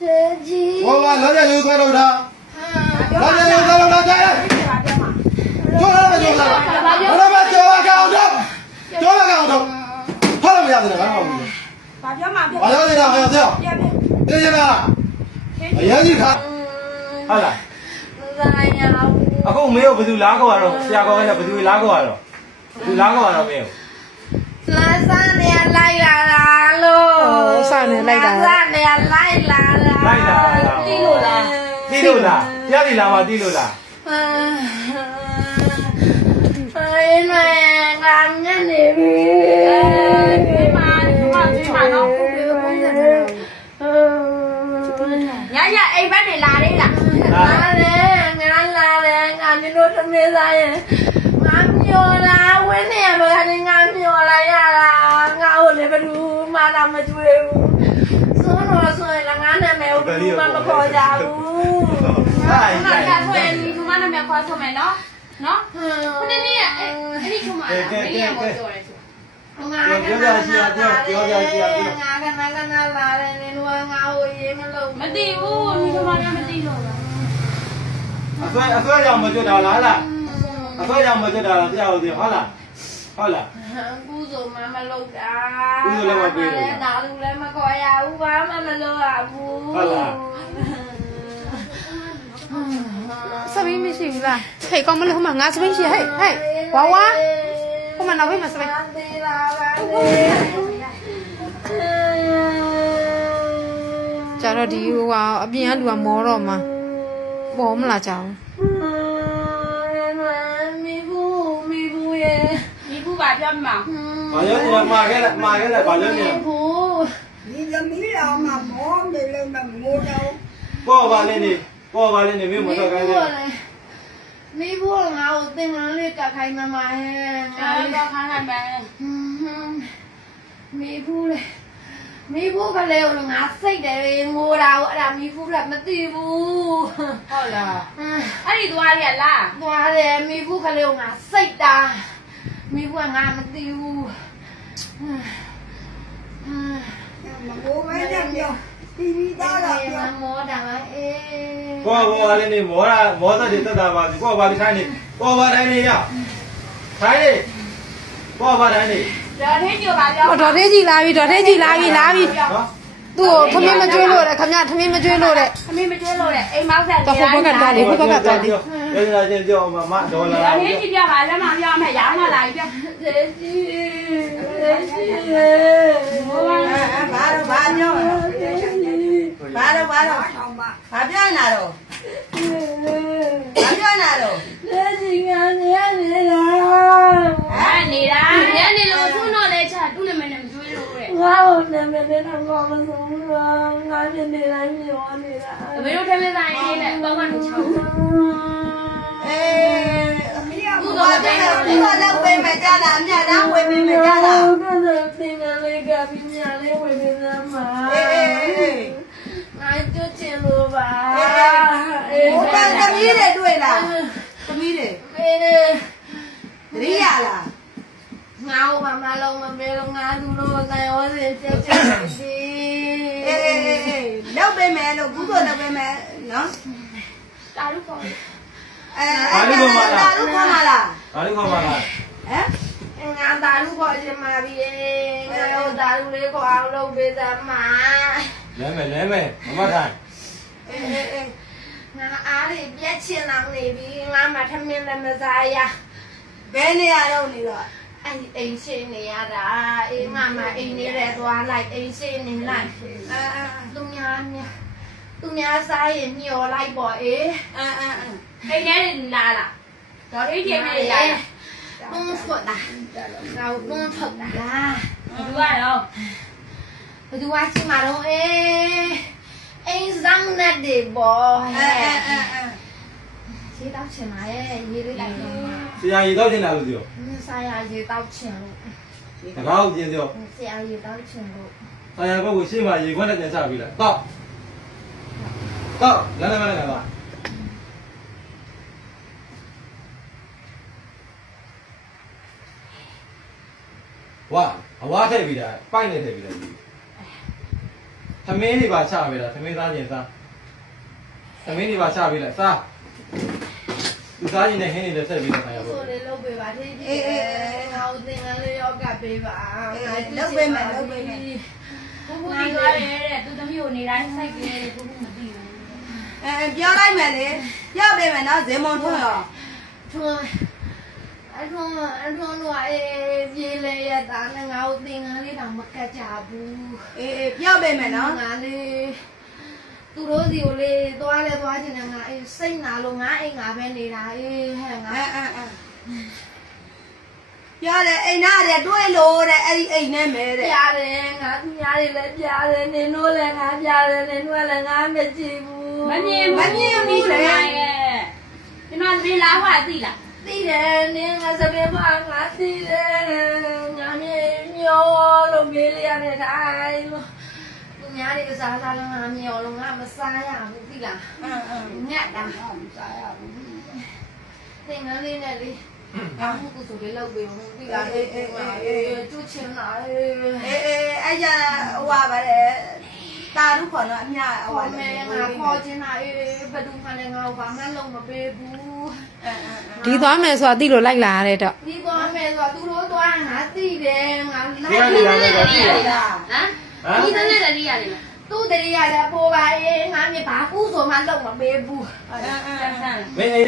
ကြီးဘောကလောရရွေးခွဲတော့တာလောရရွေးခွဲတော့တာကြိုက်လိုက်ကျော်လာမယ်ကျော်လာမယ်လောရမယ်ကျော်ပါကောင်တော့ကျော်ပါကောင်တော့ဖတ်လို့မရတယ်ဘာမှမဟုတ်ဘူးဘာပြောမှာပြောဘာပြောနေတာဟောဆရာပြင်းပြင်းလားအရင်ကြီးခါဟုတ်လားဆိုင်ရအောင်အခုမင်းကိုဘယ်သူလားခေါ်ရတော့ဆရာကောင်းကဘယ်သူလားခေါ်ရတော့ဘယ်သူလားခေါ်ရတော့မင်းကိုလာစနေလိုက်လာလို့စနေလိုက်တာစနေလိုက် လိုက်လာတာတီးလို့လားတီးလို့လားတရားလီလာမှာတီးလို့လားအေးမင်းငါညနေပြီဒီမှာဒီမှာဒီမှာတော့ဘယ်လိုပုံစံလဲညညအိမ်ဘက်တွေလာသေးလားလာတယ်ငါလာတယ်ငါတို့သမီးစားရင်ငါမျောလာဝင်းနေရပါကနေငါမျောလာရတာငါ့ကိုလည်းဘယ်သူမှလာမကြွေးဘူး တော့ဆိုရင်လည်းငါနာမည်ကိုဘယ်သူမှမခေါ်ကြဘူးဟာဒီမှာလာဆိုရင်ဒီမှာနာမည်ခေါ်ဆိုမယ်နော်နော်ခုနနေ့အဲ့အဲ့ဒီခုမှမင်းရမပြောရဲဆိုငါကနာကနာလာတယ်ငါကနာကနာလာတယ်နင်တို့ကငါ့ကိုရေးမလို့မသိဘူးဒီမှာလည်းမသိလို့လားအဆွဲအဆွဲကြောင့်မကျွတ်တာလားလားအဆွဲကြောင့်မကျွတ်တာလားဆရာဟုတ်တယ်ဟုတ်လားဟုတ်လား ကုစုမမလုပ်တာကုသိုလ်လည်းမပေးဘူးဒါလူလည်းမခေါ်ရဘူးဘာမှမလုပ်ရဘူးဟုတ်လားစပိန်မရှိဘူးလားဟဲ့ကောင်းမလို့ဟိုမှာငါစပိန်ရှိဟဲ့ဟဲ့ဝါဝါဟိုမှာနောက်ဘေးမှာစပိန်သေးလားပါလေကြတော့ဒီဟိုကအပြင်ကလူကမောတော့မှာပေါ်မလားကြောင် သွားမှာဘာလို့သူကမှာခဲ့လဲမှာခဲ့လဲဘာလို့လဲဘူးဒီသမီးလာမှာမောမေလုံးမငိုတော့ပေါ်ပါလေနေပေါ်ပါလေနေမင်းမတော်ခိုင်းတယ်မီးဘူးငါ့ကိုသင်္ကန်းလေးကခိုင်းမမဟဲ့ငါတော့ခိုင်းလိုက်မယ်မီးဘူးလေမီးဘူးကလေးကိုငါစိတ်တယ်ငိုတာကိုအဲ့ဒါမီးဘူးကမသိဘူးဟုတ်လားအဲ့ဒီသွားရလားသွားတယ်မီးဘူးကလေးကိုငါစိတ်တာ မိဘငါမသိဘူးမမိုးမဲနဲ့ပြောတီဗီသားကပြောမောတာပါအေးကိုကဘောလေးနေမောတာမောတာတွေတက်တာပါကိုကဘာတိုင်းနေကိုကဘာတိုင်းနေရထိုင်းနေကိုကဘာတိုင်းနေတော်သေးကြပါကြောတော်သေးကြီးလာပြီတော်သေးကြီးလာပြီလာပြီသူ့ကိုခမင်းမကျွေးလို့တဲ့ခမရခမင်းမကျွေးလို့တဲ့ခမင်းမကျွေးလို့တဲ့အိမ်မောက်ဆက်နေလိုက်တာဘုဘကတာလေဘုဘကတာလေ လာဒေါ်ထင်းကြီးပြပါလက်မပြောမယ်ရောင်းလာလာပြကျေကြီးကျေကြီးဟိုပါဘာတော့ဘာပြောဘာတော့ဘာတော့ဘာပြောနေတာတော့ဘာပြောနေတာတော့ကျေကြီးကနေနေတာအဲ့နေတာညနေလို့သူ့တော့လဲချသူ့နာမည်နဲ့မကျွေးလို့တဲ့ငါ့ကိုနာမည်နဲ့တော့မဆုံးဘူးငါနေနေတိုင်းမျောနေတာ။ဘယ်လိုထမင်းဆိုင်လေးနဲ့ပေါ ဘာပြောလဲဒီကလည်းဝေးမကြတာအမြတ်တမ်းဝေးမကြတာကလည်းသင်္ကန်းလေးကပြီးညာလေးဝယ်ပေးစမ်းပါအေးအေးငါကြွချင်လို့ပါအေးဟိုတန်သမီးတွေတွေ့လားသမီးတွေမေးနေတတိယလားငါ့ဘာမှလုံးမပေးလို့ငါသူတို့ဆိုင်ရောစင်ချက်ချက်စီအေးအေးအေးလောက်ပေးမယ်လို့ကုသိုလ်လုပ်ပေးမယ်နော်။တာလူခေါ်အဲအဲ့ဒါဒါလူခေါ်လာလား ဘာလို့ခေါ်ပါလားဟမ်ငါတာလူခေါ်ချင်ပါပြီငါတို့တာလူလေးခေါ်အောင်လုပ်ပေးစမ်းပါလဲမယ်လဲမယ်မမထိုင်အေးအေးအေးငါအားလေးပြက်ချင်အောင်နေပြီငါမှထမင်းလည်းမစားရဘယ်နေရတော့နေတော့အဲ့အိမ်ရှိနေရတာအေးငါမှအိမ်နေရဲသွားလိုက်အိမ်ရှိနေလိုက်အာအာသူများများသူများစားရင်မျောလိုက်ပေါ့အေးအာအာ။အိမ်ထဲလာလာ။ ဒေါ်ထင်းကြီးနဲ့လာလာတွန်းထွက်တာငါတွန်းထွက်တာလား။ဒီကတော့ဘသူကချင်းမတော့အေးအိမ်ဆောင်နဲ့ဒီဘောအာဟဲ့အာအာအာရေတောက်ချင်ပါရဲ့ရေလေးလိုက်တော့မှာဆရာကြီးတော့ကျင်လာလို့ပြောစားရရေတောက်ချင်လို့တကားကိုကျင်ပြောဆရာရေတောက်ချင်လို့ဆရာဘုတ်ကိုရှေ့မှာရေခွက်နဲ့တင်ချပြီးလိုက်တော့တော့လမ်းလမ်းလမ်းကတော့ ဝါအဝါထည့်ပြီးတာပိုက်နဲ့ထည့်ပြီးလိုက်ထသမင်းတွေပါချပေးတာသမင်းသားကျင်စားသမင်းတွေပါချပေးလိုက်စားသူစားကျင်တဲ့ဟင်းတွေလည်းဆက်ပြီးတော့ခံရပါဆိုဘူးလေလုပ်ပေးပါထေးကြီးငါ့ကိုသင်္ကန်းလေးရောက်ကပေးပါဘူးဘူးကြီးသွားတယ်တဲ့သူသမီးကိုနေတိုင်းစိုက်တယ်တဲ့ဘူးဘူးမသိဘူးအဲပြောလိုက်မယ်လေပြောပေးမယ်နော်ဇေမွန်ထွန်းရောထွန်း အထွန်းအထွန်းတို့အေးပြေးလေရတာနဲ့ငါ့ကိုသင်္ကန်းလေးတောင်မကတ်ကြဘူးအေးအေးပြောပေးမယ်နော်ငါလေးသူတို့စီကိုလေသွားလဲသွားချင်တယ်ငါအေးစိတ်နာလို့ငါအိမ်ငါပဲနေတာအေးဟဲ့ငါအဲအဲအဲပြောတယ်အိမ်နာတယ်တွေးလို့တဲ့အဲ့ဒီအိမ်နဲ့မဲတဲ့ပြရတယ်ငါသူများတွေလည်းပြရတယ်နင်တို့လည်းငါပြရတယ်နင်တို့လည်းငါမကြည့်ဘူးမမြင်ဘူးရဲ့ကျွန်တော်ဒီလာဟွာသိလား သိတယ်နင်ငါစပင်းမငါသိတယ်ငါမြေမျောလို့ပြေးရတဲ့တိုင်းလို့သူများတွေစားစားလို့ငါမျောလို့ငါမစားရဘူးသိလားအင်းအင်းညက်တာမစားရဘူးသင်္ကန်းလေးနဲ့လေအမှုကုသိုလ်လေးလုပ်ပေးဘူးသိလားအေးအေးအေးကျူးချင်တာအေးအေးအေးအဲ့ရဟိုပါလေ တာရုခေါ်တော့အမြဟိုခေါ်ပါမယ်လေငါခေါ်ချင်တာအေးဘယ်သူမှလည်းငါ့ကိုဘာမှလုပ်မပေးဘူးအဲအဲဒီသွားမယ်ဆိုတာသိလို့လိုက်လာရတဲ့တော့ဒီသွားမယ်ဆိုတော့သူတို့သွားငါသိတယ်ငါဒီကနေ့လည်းတော့ကြည့်ရဟမ်ဒီတဲ့တဲ့တည်းရတယ်လားသူ့တရေရတယ်ပိုးပါအေးငါမြေဘာကူဆိုမှလုပ်မပေးဘူးအဲအဲဆန်းဆန်းမင်း